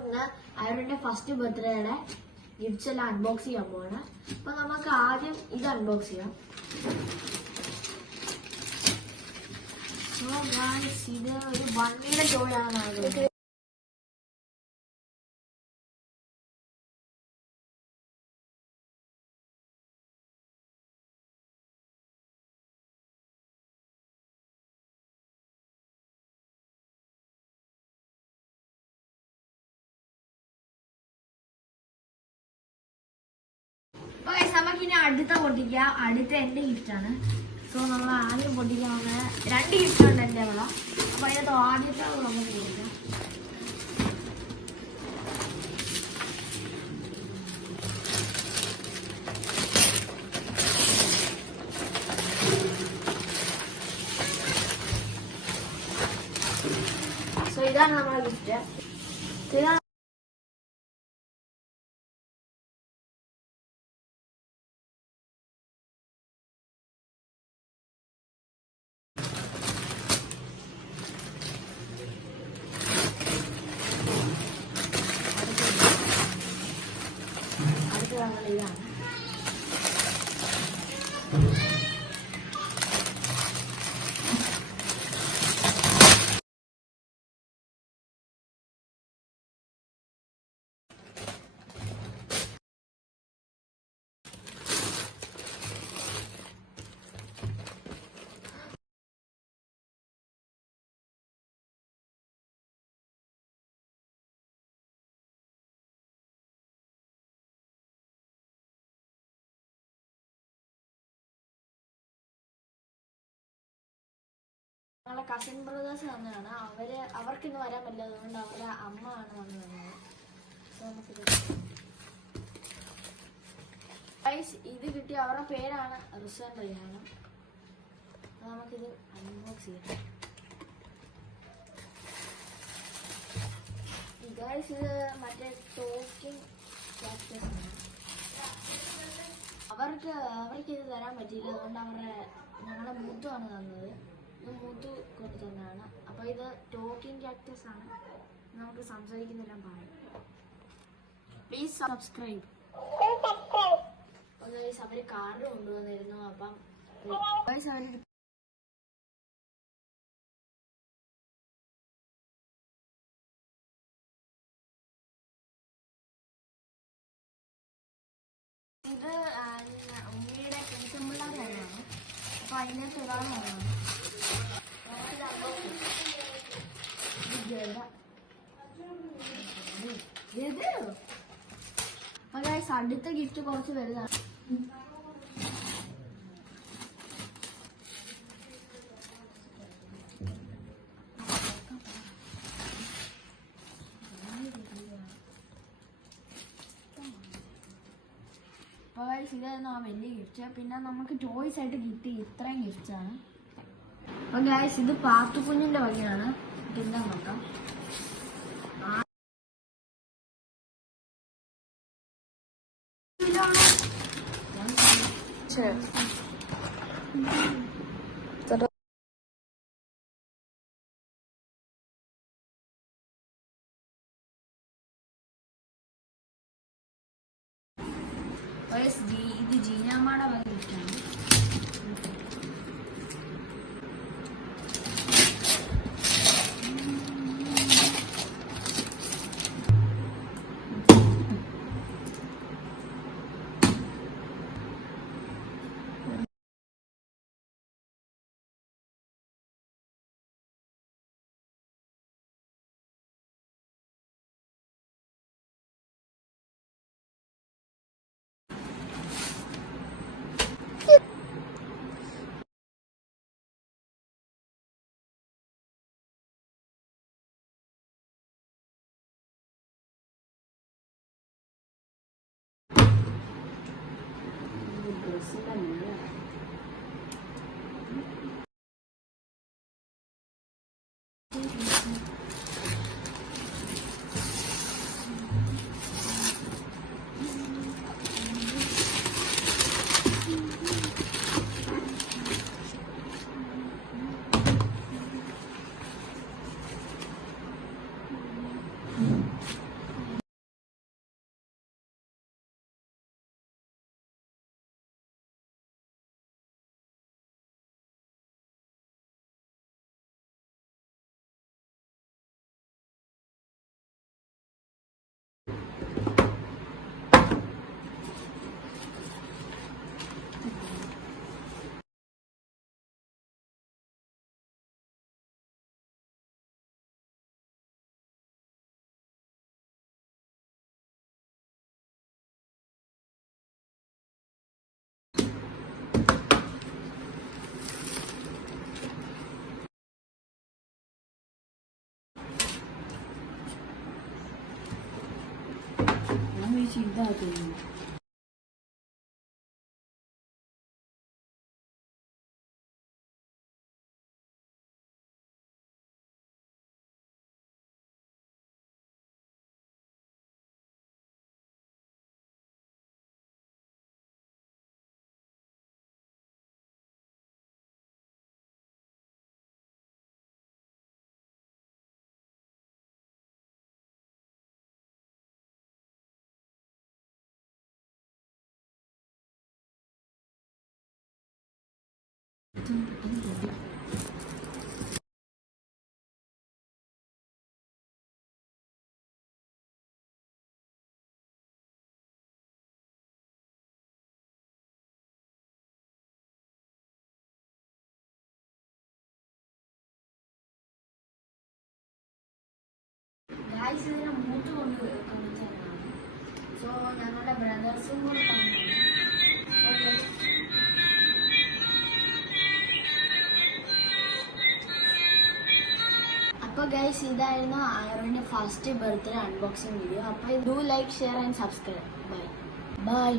ഇന്ന് അവരുടെ first ബർത്ത്ഡേയുടെ gifts എല്ലാം അൺബോക്സ് ചെയ്യാൻ പോവാണ്. അപ്പൊ നമുക്ക് ആദ്യം ഇത് അൺബോക്സ് ചെയ്യാം. ഇത് ഒരു ബണ്ണിയുടെ ടോയാണ്. നമുക്കിനി അടുത്ത പൊട്ടിക്കാം. അടുത്ത എന്റെ ഗിഫ്റ്റ് ആണ്. സോ നമ്മൾ ആദ്യം പൊട്ടിക്കാവുന്ന 2 ഗിഫ്റ്റ് ഉണ്ട് എന്റെ അവിടെ. അപ്പൊ അതിനകത്ത് ആദ്യത്തെ നമുക്ക് പൊട്ടിക്കാം. സോ ഇതാണ് നമ്മുടെ ഗിഫ്റ്റ്. ഇതാണ് ഞങ്ങളെ കസിൻ ബ്രദേഴ്സ് വന്നതാണ്. അവർക്ക് ഇന്ന് വരാൻ പറ്റില്ല. അതുകൊണ്ട് അവരുടെ അമ്മ ആണ് വന്നു തന്നത്. സോ നമുക്കിത് ഇത് കിട്ടിയ അവരുടെ പേരാണ് റിസ്വാൻ റയ്ഹാന. നമുക്കിത് അൺബോക്സ് ചെയ്യാം. ഇത് മറ്റേ ടോക്കിംഗ് ക്യാക്ടസ് ആണ്. അവർക്ക് ഇത് തരാൻ പറ്റിയില്ല. അതുകൊണ്ട് ഞങ്ങളുടെ മൂത്തുമാണ് തന്നത്. ഇത് മൂത്തു കൊണ്ട് തന്നെയാണ്. അപ്പൊ ഇത് ടോക്കിംഗ് ക്യാക്ടസ് ആണ്. നമുക്ക് സംസാരിക്കുന്നെല്ലാം പറയാം. Please subscribe. അവര് കാർഡ് കൊണ്ടുവന്നിരുന്നു. അപ്പം ഇത് ഉമ്മയുടെ പെൺപിള്ളേരാണ്. അപ്പൊ അതിനകത്ത് ഒരാളാണ്. അടുത്ത ഗിഫ്റ്റ് കുറച്ച് വലുതാണ്. ഇതായിരുന്നു ആ വലിയ ഗിഫ്റ്റ്. പിന്നെ നമുക്ക് ടോയ്സ് ആയിട്ട് കിട്ടി ഇത്രയും ഗിഫ്റ്റ്സ് ആണ്. അപ്പൊ ഗൈസ് ഇത് പാത്തുക്കുഞ്ഞിന്റെ വകയാണ്. പിന്നെ നോക്കാം. ഇത് ജീനാമ്മയുടെ വക ഗിഫ്റ്റാണ്. ചേച്ചി ഇതാക്കുന്നു. ഗായ്സ് ഇതിനെ മൂത്ത് കൊണ്ട് തന്നെയാണ്. സോ ഞങ്ങളുടെ ബ്രദേഴ്സും കൂടെ തന്നെയാണ്. അപ്പോൾ ഗൈസ് ഇതായിരുന്നു ആയറിന്റെ ഫസ്റ്റ് ബർത്ത്ഡേ അൺബോക്സിംഗ് വീഡിയോ. അപ്പോൾ do like share and subscribe. Bye bye.